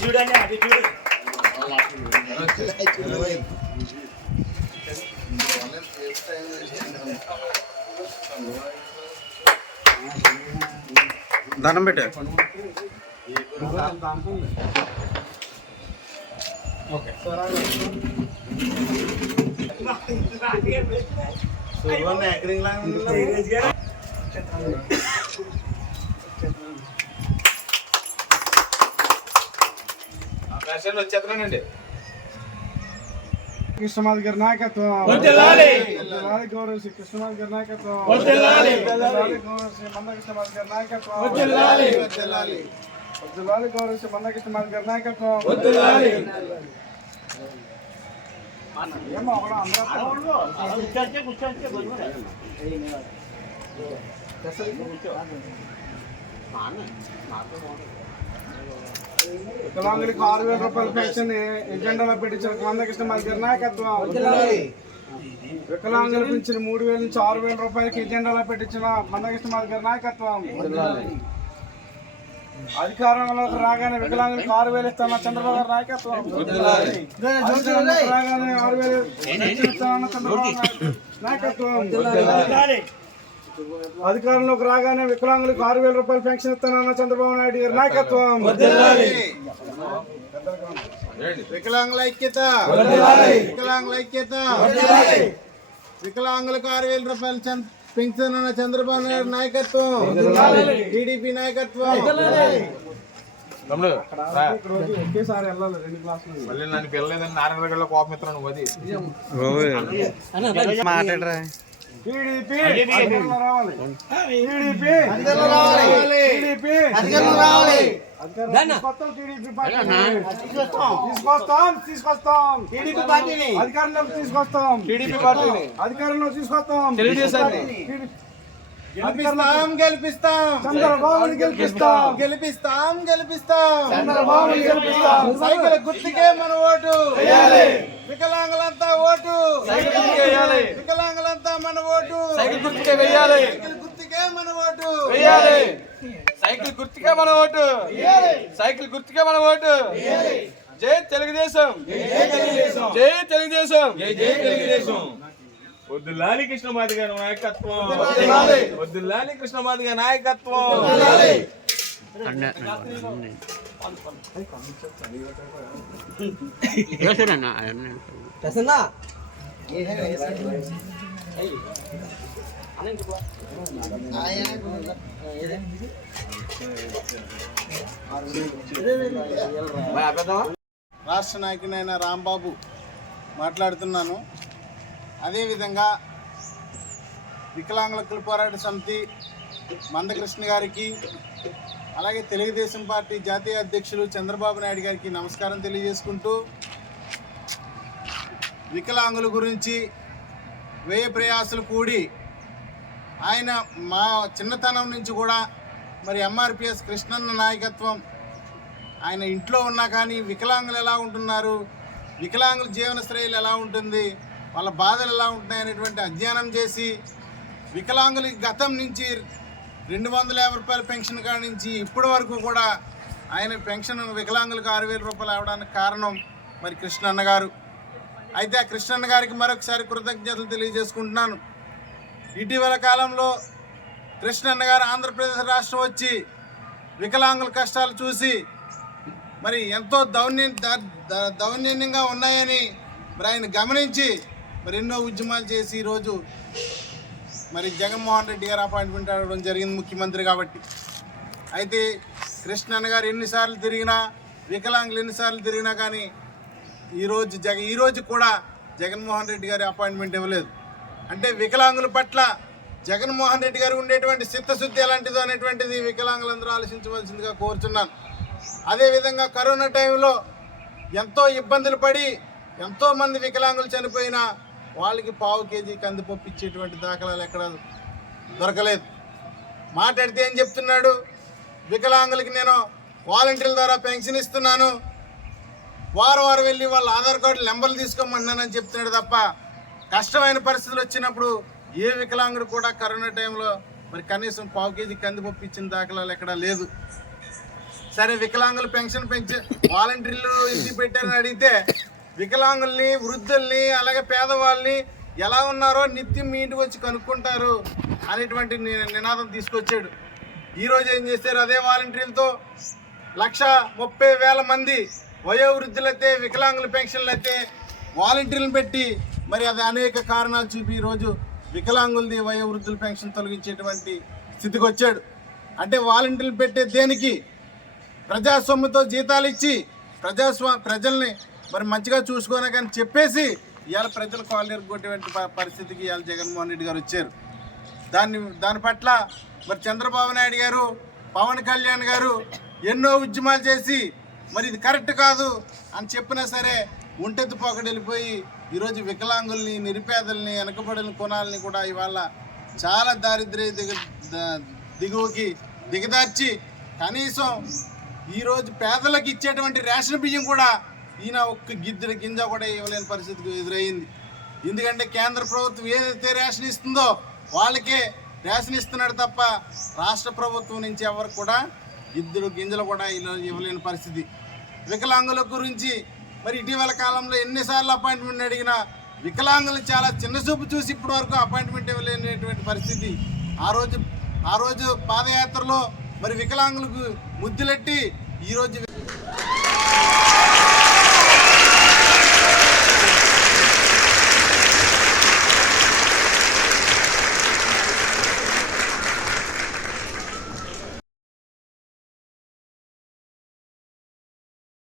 చూడండి అది చూడు దండం పెట్టే ఓకే యాంకరింగ్ లాగా వచ్చేస్తున్నానండి. కృష్ణమాధి గారి నాయకత్వం, గౌరవ శ్రీ కృష్ణమాధి గారి నాయకత్వం, గౌరవ శ్రీ మందకృష్ణమాధి గారి నాయకత్వం, గౌరవ శ్రీ మందకృష్ణమాధి గారి నాయకత్వం. ఏమో వికలాంగులకు 6,000 రూపాయల పెన్షన్ ఎజెండాలో పెట్టించిన మందకృష్ణమాధి గారి నాయకత్వం. వికలాంగులకు ఇచ్చిన 3,000 నుంచి 6,000 రూపాయలకి ఎజెండాలో పెట్టించిన మందకృష్ణమాధి గారి నాయకత్వం. అధికారంలోకి రాగానే వికలాంగులకు 6,000 ఇస్తామన్న చంద్రబాబు గారి నాయకత్వం. రాగానే 6,000 ఇస్తామన్న చంద్రబాబు నాయకత్వం. అధికారంలోకి రాగానే వికలాంగులకు 6,000 రూపాయలు పెన్షన్ ఇస్తానన్న చంద్రబాబు నాయుడు గారి నాయకత్వం. వికలాంగుల ఐక్యత, వికలాంగుల ఐక్యత. వికలాంగులకు 6,000 రూపాయలు పెన్షన్ అన్న చంద్రబాబు నాయుడు నాయకత్వం, టీడీపీ నాయకత్వం. ఒకేసారి వెళ్ళాలి 2 క్లాసులు. మళ్ళీ నన్ను పిల్లలేదని నారాయణ కోపం ఇస్తాను నువ్వు. అది మాట్లాడరా. టీడీపీ రావాలి అధికారంలోకి తీసుకొస్తాం. అధికారంలోకి తీసుకొస్తాం. గెలిపిస్తాం, చంద్రబాబుని గెలిపిస్తాం, గెలిపిస్తాం, గెలిపిస్తాం. చంద్రబాబుని గెలిపిస్తాం. సైకిల్ గుర్తుకే మన ఓటు, వికలాంగులంతా ఓటు, వికలాంగులంతా మన ఓటు, సైకిల్ గుర్తుకే వేయాలి, గుర్తుకే మన ఓటు వేయాలి, సైకిల్ గుర్తుకే మన ఓటు, సైకిల్ గుర్తుకే మన ఓటు. జై తెలుగుదేశం, జై తెలుగుదేశం, జై తెలుగుదేశం. వద్దులాలి కృష్ణమాధి గారి నాయకత్వం, వద్దులాలి కృష్ణమాధి గారి నాయకత్వం. రాష్ట్ర నాయకునైన రాంబాబు మాట్లాడుతున్నాను. అదేవిధంగా వికలాంగుల హక్కుల పోరాట సమితి మందకృష్ణ గారికి, అలాగే తెలుగుదేశం పార్టీ జాతీయ అధ్యక్షులు చంద్రబాబు నాయుడు గారికి నమస్కారం తెలియజేసుకుంటూ, వికలాంగుల గురించి వ్యయ ప్రయాసలు కూడి ఆయన మా చిన్నతనం నుంచి కూడా మరి ఎంఆర్పిఎస్ కృష్ణన్న నాయకత్వం, ఆయన ఇంట్లో ఉన్నా కానీ వికలాంగులు ఎలా ఉంటున్నారు, వికలాంగుల జీవన శ్రేయులు ఎలా ఉంటుంది, వాళ్ళ బాధలు ఎలా ఉంటున్నాయి అనేటువంటి అధ్యయనం చేసి వికలాంగులకి గతం నుంచి 250 రూపాయల పెన్షన్ కాడి నుంచి ఇప్పటి వరకు కూడా ఆయన పెన్షన్ వికలాంగులకు 6,000 రూపాయలు అవడానికి కారణం మరి కృష్ణన్న గారు. అయితే ఆ కృష్ణన్న గారికి మరొకసారి కృతజ్ఞతలు తెలియజేసుకుంటున్నాను. ఇటీవల కాలంలో కృష్ణన్న గారు ఆంధ్రప్రదేశ్ రాష్ట్రం వచ్చి వికలాంగుల కష్టాలు చూసి మరి ఎంతో దౌర్జన్యంగా ఉన్నాయని మరి ఆయన గమనించి మరి ఎన్నో ఉద్యమాలు చేసి ఈరోజు మరి జగన్మోహన్ రెడ్డి గారు అపాయింట్మెంట్ అవ్వడం జరిగింది ముఖ్యమంత్రి కాబట్టి. అయితే కృష్ణన్న గారు ఎన్నిసార్లు తిరిగినా, వికలాంగులు ఎన్నిసార్లు తిరిగినా కానీ ఈరోజు కూడా జగన్మోహన్ రెడ్డి గారి అపాయింట్మెంట్ ఇవ్వలేదు. అంటే వికలాంగుల పట్ల జగన్మోహన్ రెడ్డి గారు ఉండేటువంటి చిత్తశుద్ధి ఎలాంటిదో అనేటువంటిది వికలాంగులందరూ ఆలోచించవలసిందిగా కోరుచున్నాను. అదేవిధంగా కరోనా టైంలో ఎంతో ఇబ్బందులు పడి ఎంతోమంది వికలాంగులు చనిపోయినా వాళ్ళకి 1/4 కేజీ కందిపప్పు ఇచ్చేటువంటి దాఖలాలు ఎక్కడ దొరకలేదు. మాట్లాడితే ఏం చెప్తున్నాడు, వికలాంగులకి నేను వాలంటీర్ల ద్వారా పెన్షన్ ఇస్తున్నాను, వారం వెళ్ళి వాళ్ళ ఆధార్ కార్డు నెంబర్లు తీసుకోమంటున్నానని చెప్తున్నాడు తప్ప కష్టమైన పరిస్థితులు వచ్చినప్పుడు ఏ వికలాంగుడు కూడా కరోనా టైంలో మరి కనీసం పావు కేజీ కందిపప్పు ఇచ్చిన దాఖలాలు ఎక్కడా లేదు. సరే, వికలాంగులు పెన్షన్ పెంచే వాలంటీర్లు ఇంటికి పెట్టారని అడిగితే వికలాంగుల్ని, వృద్ధుల్ని, అలాగే పేదవాళ్ళని ఎలా ఉన్నారో నిత్యం మీ ఇంటికి వచ్చి కనుక్కుంటారు అనేటువంటి నినాదం తీసుకొచ్చాడు. ఈరోజు ఏం చేశారు? అదే వాలంటీర్లతో 1,30,000 మంది వయోవృద్ధులైతే, వికలాంగుల పెన్షన్లు అయితే వాలంటీర్లను పెట్టి మరి అది అనేక కారణాలు చూపి ఈరోజు వికలాంగులది, వయోవృద్ధుల పెన్షన్ తొలగించేటువంటి స్థితికి వచ్చాడు. అంటే వాలంటీర్లు పెట్టే దేనికి? ప్రజాస్వామ్యంతో జీతాలు ఇచ్చి ప్రజల్ని మరి మంచిగా చూసుకోనా కానీ చెప్పేసి ఇవాళ ప్రజలు కాళ్ళు ఎరగొట్టేటువంటి పరిస్థితికి ఇవాళ జగన్మోహన్ రెడ్డి గారు వచ్చారు. దాని పట్ల మరి చంద్రబాబు నాయుడు గారు, పవన్ కళ్యాణ్ గారు ఎన్నో ఉద్యమాలు చేసి మరి ఇది కరెక్ట్ కాదు అని చెప్పినా సరే ఒంటెత్తు పోకడ వెళ్ళిపోయి ఈరోజు వికలాంగుల్ని, నిరుపేదల్ని, వెనకబడిన కులాలని కూడా ఇవాళ చాలా దారిద్ర్య దిగువకి దిగదార్చి కనీసం ఈరోజు పేదలకు ఇచ్చేటువంటి రేషన్ బియ్యం కూడా ఈయన ఒక్క గిద్దెల గింజ కూడా ఇవ్వలేని పరిస్థితికి ఎదురయ్యింది. ఎందుకంటే కేంద్ర ప్రభుత్వం ఏదైతే రేషన్ ఇస్తుందో వాళ్ళకే రేషన్ ఇస్తున్నాడు తప్ప రాష్ట్ర ప్రభుత్వం నుంచి ఎవరు కూడా గిద్దెలు గింజలు కూడా ఇవ్వలేని పరిస్థితి. వికలాంగుల గురించి మరి ఇటీవల కాలంలో ఎన్నిసార్లు అపాయింట్మెంట్ అడిగినా వికలాంగులు చాలా చిన్న చూపు చూసి ఇప్పటి వరకు అపాయింట్మెంట్ ఇవ్వలేనటువంటి పరిస్థితి. ఆ రోజు పాదయాత్రలో మరి వికలాంగులకు ముద్దులెట్టి ఈరోజు